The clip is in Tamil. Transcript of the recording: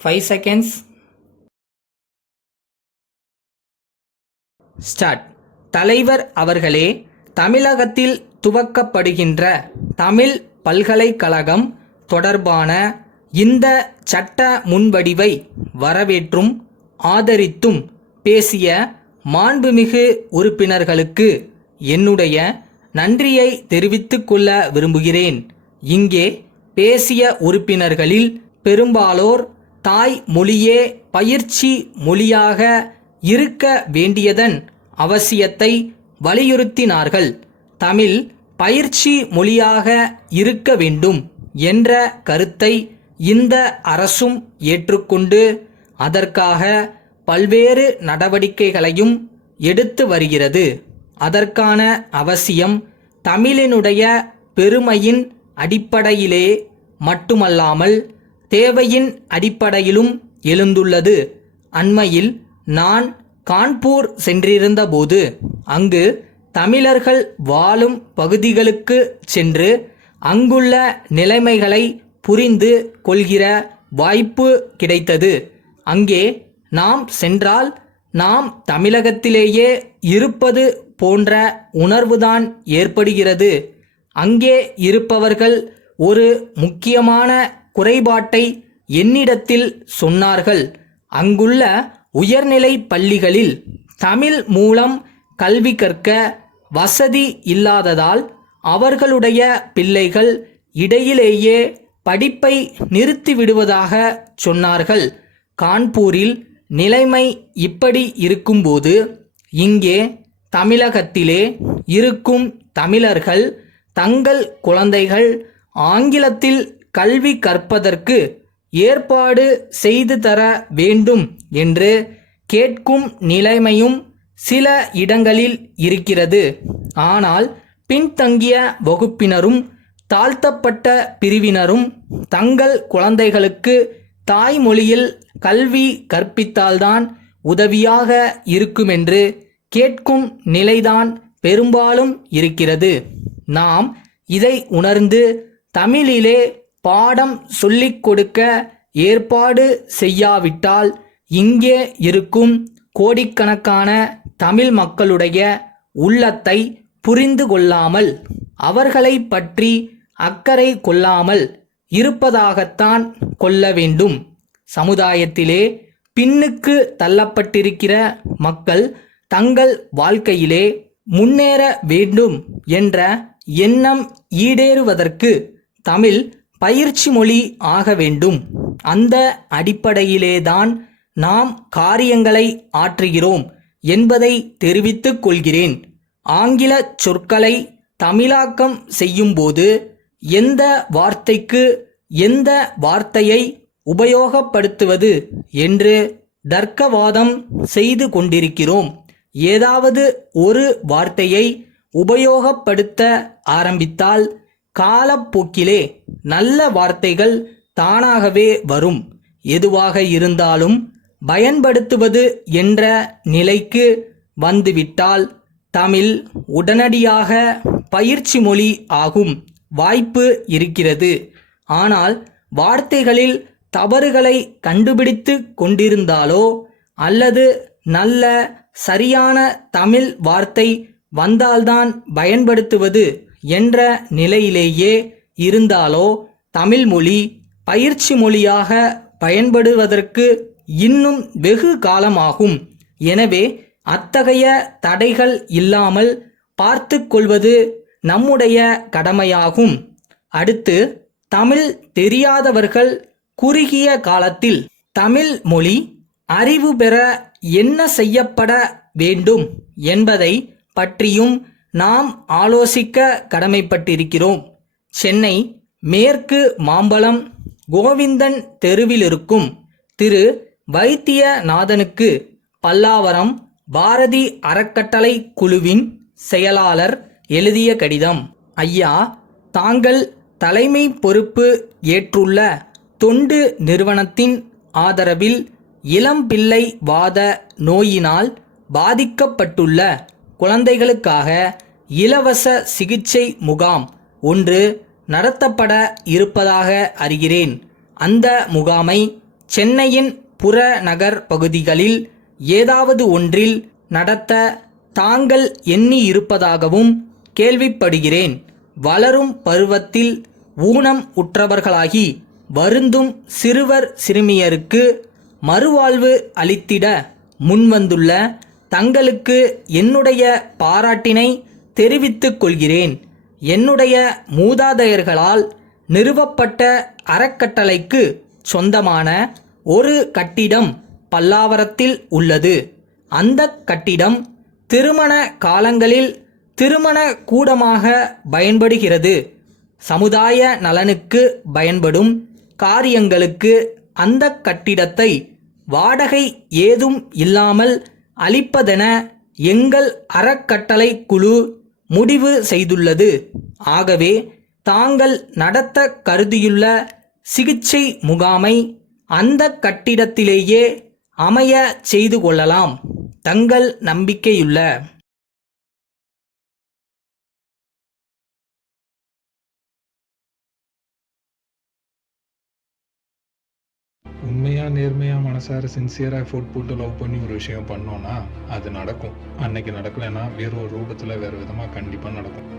5 seconds. ஸ்டார்ட். தலைவர் அவர்களே, தமிழகத்தில் துவக்கப்படுகின்ற தமிழ் பல்கலைக்கழகம் தொடர்பான இந்த சட்ட முன்வடிவை வரவேற்றும் ஆதரித்தும் பேசிய மாண்புமிகு உறுப்பினர்களுக்கு என்னுடைய நன்றியை தெரிவித்துக் கொள்ள விரும்புகிறேன். இங்கே பேசிய உறுப்பினர்களில் பெரும்பாலோர் தாய் மொழியே பயிற்சி மொழியாக இருக்க வேண்டியதன் அவசியத்தை வலியுறுத்தினார்கள். தமிழ் பயிற்சி மொழியாக இருக்க வேண்டும் என்ற கருத்தை இந்த அரசும் ஏற்றுக்கொண்டு அதற்காக பல்வேறு நடவடிக்கைகளையும் எடுத்து வருகிறது. அதற்கான அவசியம் தமிழினுடைய பெருமையின் அடிப்படையிலே மட்டுமல்லாமல் தேவையின் அடிப்படையிலும் எழுந்துள்ளது. அண்மையில் நான் கான்பூர் சென்றிருந்தபோது அங்கு தமிழர்கள் வாழும் பகுதிகளுக்கு சென்று அங்குள்ள நிலைமைகளை புரிந்து கொள்கிற வாய்ப்பு கிடைத்தது. அங்கே நாம் சென்றால் நாம் தமிழகத்திலேயே இருப்பது போன்ற உணர்வுதான் ஏற்படுகிறது. அங்கே இருப்பவர்கள் ஒரு முக்கியமான குறைபாட்டை என்னிடத்தில் சொன்னார்கள். அங்குள்ள உயர்நிலை பள்ளிகளில் தமிழ் மூலம் கல்வி கற்க வசதி இல்லாததால் அவர்களுடைய பிள்ளைகள் இடையிலேயே படிப்பை நிறுத்திவிடுவதாக சொன்னார்கள். கான்பூரில் நிலைமை இப்படி இருக்கும்போது இங்கே தமிழகத்திலே இருக்கும் தமிழர்கள் தங்கள் குழந்தைகள் ஆங்கிலத்தில் கல்வி கற்பதற்கு ஏற்பாடு செய்து தர வேண்டும் என்று கேட்கும் நிலைமையும் சில இடங்களில் இருக்கிறது. ஆனால் பின்தங்கிய வகுப்பினரும் தாழ்த்தப்பட்ட பிரிவினரும் தங்கள் குழந்தைகளுக்கு தாய்மொழியில் கல்வி கற்பித்தால்தான் உதவியாக இருக்குமென்று கேட்கும் நிலைதான் பெரும்பாலும் இருக்கிறது. நாம் இதை உணர்ந்து தமிழிலே பாடம் சொல்லிக் கொடுக்க ஏற்பாடு செய்யாவிட்டால் இங்கே இருக்கும் கோடிக்கணக்கான தமிழ் மக்களுடைய உள்ளத்தை புரிந்து கொள்ளாமல் அவர்களை பற்றி அக்கறை கொள்ளாமல் இருப்பதாகத்தான் கொள்ள வேண்டும். சமுதாயத்திலே பின்னுக்கு தள்ளப்பட்டிருக்கிற மக்கள் தங்கள் வாழ்க்கையிலே முன்னேற வேண்டும் என்ற எண்ணம் ஈடேறுவதற்கு தமிழ் பயிற்சி மொழி ஆக வேண்டும். அந்த அடிப்படையிலேதான் நாம் காரியங்களை ஆற்றுகிறோம் என்பதை தெரிவித்துக் கொள்கிறேன். ஆங்கில சொற்களை தமிழாக்கம் செய்யும்போது எந்த வார்த்தைக்கு எந்த வார்த்தையை உபயோகப்படுத்துவது என்று தர்க்கவாதம் செய்து கொண்டிருக்கிறோம். ஏதாவது ஒரு வார்த்தையை உபயோகப்படுத்த ஆரம்பித்தால் காலப்போக்கிலே நல்ல வார்த்தைகள் தானாகவே வரும். எதுவாக இருந்தாலும் பயன்படுத்துவது என்ற நிலைக்கு வந்துவிட்டால் தமிழ் உடனடியாக பயிற்சி மொழி ஆகும் வாய்ப்பு இருக்கிறது. ஆனால் வார்த்தைகளில் தவறுகளை கண்டுபிடித்து கொண்டிருந்தாலோ அல்லது நல்ல சரியான தமிழ் வார்த்தை வந்தால்தான் பயன்படுத்துவது என்ற நிலையிலேயே இருந்தாலோ தமிழ் மொழி பயிற்சி மொழியாக பயன்படுவதற்கு இன்னும் வெகு காலமாகும். எனவே அத்தகைய தடைகள் இல்லாமல் பார்த்து கொள்வது நம்முடைய கடமையாகும். அடுத்து, தமிழ் தெரியாதவர்கள் குறுகிய காலத்தில் தமிழ் மொழி அறிவு பெற என்ன செய்யப்பட வேண்டும் என்பதை பற்றியும் நாம் ஆலோசிக்க கடமைப்பட்டிருக்கிறோம். சென்னை மேற்கு மாம்பலம் கோவிந்தன் தெருவிலிருக்கும் திரு வைத்தியநாதனுக்கு பல்லாவரம் பாரதி அறக்கட்டளை குழுவின் செயலாளர் எழுதிய கடிதம். ஐயா, தாங்கள் தலைமை பொறுப்பு ஏற்றுள்ள தொண்டு நிறுவனத்தின் ஆதரவில் இளம்பிள்ளை வாத நோயினால் பாதிக்கப்பட்டுள்ள குழந்தைகளுக்காக இலவச சிகிச்சை முகாம் ஒன்று நடத்தப்பட இருப்பதாக அறிகிறேன். அந்த முகாமை சென்னையின் புறநகர் பகுதிகளில் ஏதாவது ஒன்றில் நடத்த தாங்கள் எண்ணி இருப்பதாகவும் கேள்விப்படுகிறேன். வளரும் பருவத்தில் ஊனம் உற்றவர்களாகி வருந்தும் சிறுவர் சிறுமியருக்கு மறுவாழ்வு அளித்திட முன்வந்துள்ள தங்களுக்கு என்னுடைய பாராட்டினை தெரிவித்துக் கொள்கிறேன். என்னுடைய மூதாதையர்களால் நிறுவப்பட்ட அறக்கட்டளைக்கு சொந்தமான ஒரு கட்டிடம் பல்லாவரத்தில் உள்ளது. அந்த கட்டிடம் திருமண காலங்களில் திருமண கூடமாக பயன்படுகிறது. சமுதாய நலனுக்கு பயன்படும் காரியங்களுக்கு அந்த கட்டிடத்தை வாடகை ஏதும் இல்லாமல் அளிப்பதென எங்கள் அறக்கட்டளை குழு முடிவு செய்துள்ளது. ஆகவே தாங்கள் நடத்த கருதியுள்ள சிகிச்சை முகாமை அந்த கட்டிடத்திலேயே அமைய செய்து கொள்ளலாம். தங்கள் நம்பிக்கையுள்ள உண்மையா நேர்மையா மனசார சின்சியரா எஃபோர்ட் போட்டு லவ் பண்ணி ஒரு விஷயம் பண்ணோம்னா அது நடக்கும். அன்னைக்கு நடக்கலைன்னா வேற ஒரு ரூபத்துல வேற விதமா கண்டிப்பா நடக்கும்.